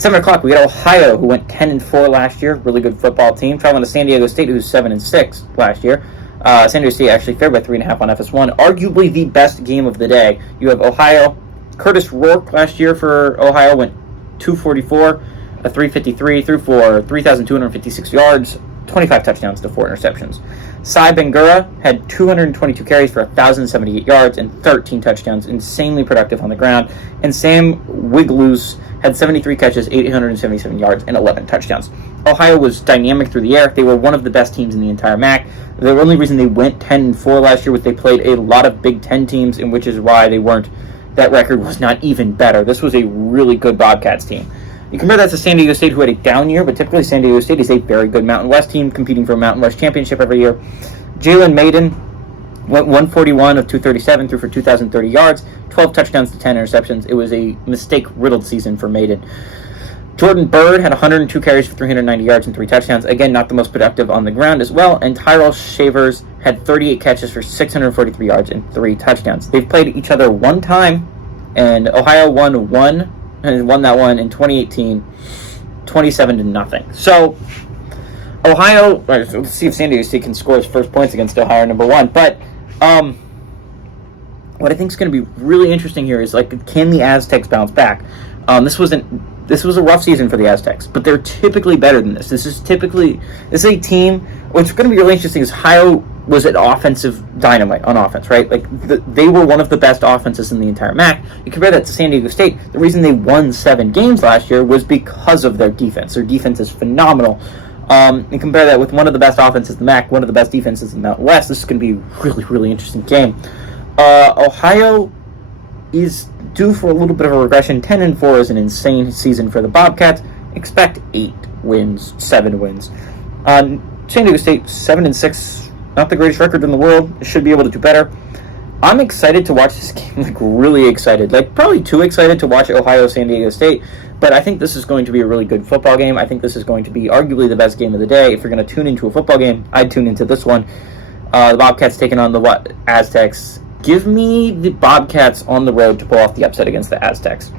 7 o'clock, we got Ohio, who went 10-4 last year. Really good football team. Traveling to San Diego State, who's 7-6 last year. San Diego State actually favored by 3.5 on FS1. Arguably the best game of the day. You have Ohio. Curtis Rourke last year for Ohio went 244, a 353, threw for 3,256 yards, 25 touchdowns to 4 interceptions. Sai Bangura had 222 carries for 1,078 yards and 13 touchdowns, insanely productive on the ground. And Sam Wiglusz had 73 catches, 877 yards, and 11 touchdowns. Ohio was dynamic through the air. They were one of the best teams in the entire MAC. The only reason they went 10-4 last year was they played a lot of Big Ten teams, and which is why that record was not even better. This was a really good Bobcats team. You compare that to San Diego State, who had a down year, but typically San Diego State is a very good Mountain West team, competing for a Mountain West championship every year. Jalen Maiden went 141 of 237, threw for 2,030 yards, 12 touchdowns to 10 interceptions. It was a mistake-riddled season for Maiden. Jordan Bird had 102 carries for 390 yards and 3 touchdowns. Again, not the most productive on the ground as well. And Tyrell Shavers had 38 catches for 643 yards and 3 touchdowns. They've played each other one time, and Ohio won that one in 2018, 27-0. So, Ohio, let's see if San Diego State can score its first points against Ohio, number 1. But what I think is going to be really interesting here is, can the Aztecs bounce back? This was a rough season for the Aztecs, but they're typically better than this. This is a team. What's going to be really interesting is Ohio was an offensive dynamite on offense, right? They were one of the best offenses in the entire MAC. You compare that to San Diego State. The reason they won 7 games last year was because of their defense. Their defense is phenomenal. And compare that with one of the best offenses in the MAC, one of the best defenses in the Mountain West. This is going to be a really, really interesting game. Ohio is due for a little bit of a regression. 10-4 is an insane season for the Bobcats. Expect 8 wins, 7 wins. San Diego State, 7-6. Not the greatest record in the world. It should be able to do better. I'm excited to watch this game, really excited. Probably too excited to watch Ohio San Diego State, but I think this is going to be a really good football game. I think this is going to be arguably the best game of the day. If you're going to tune into a football game, I'd tune into this one. The Bobcats taking on the Aztecs. Give me the Bobcats on the road to pull off the upset against the Aztecs.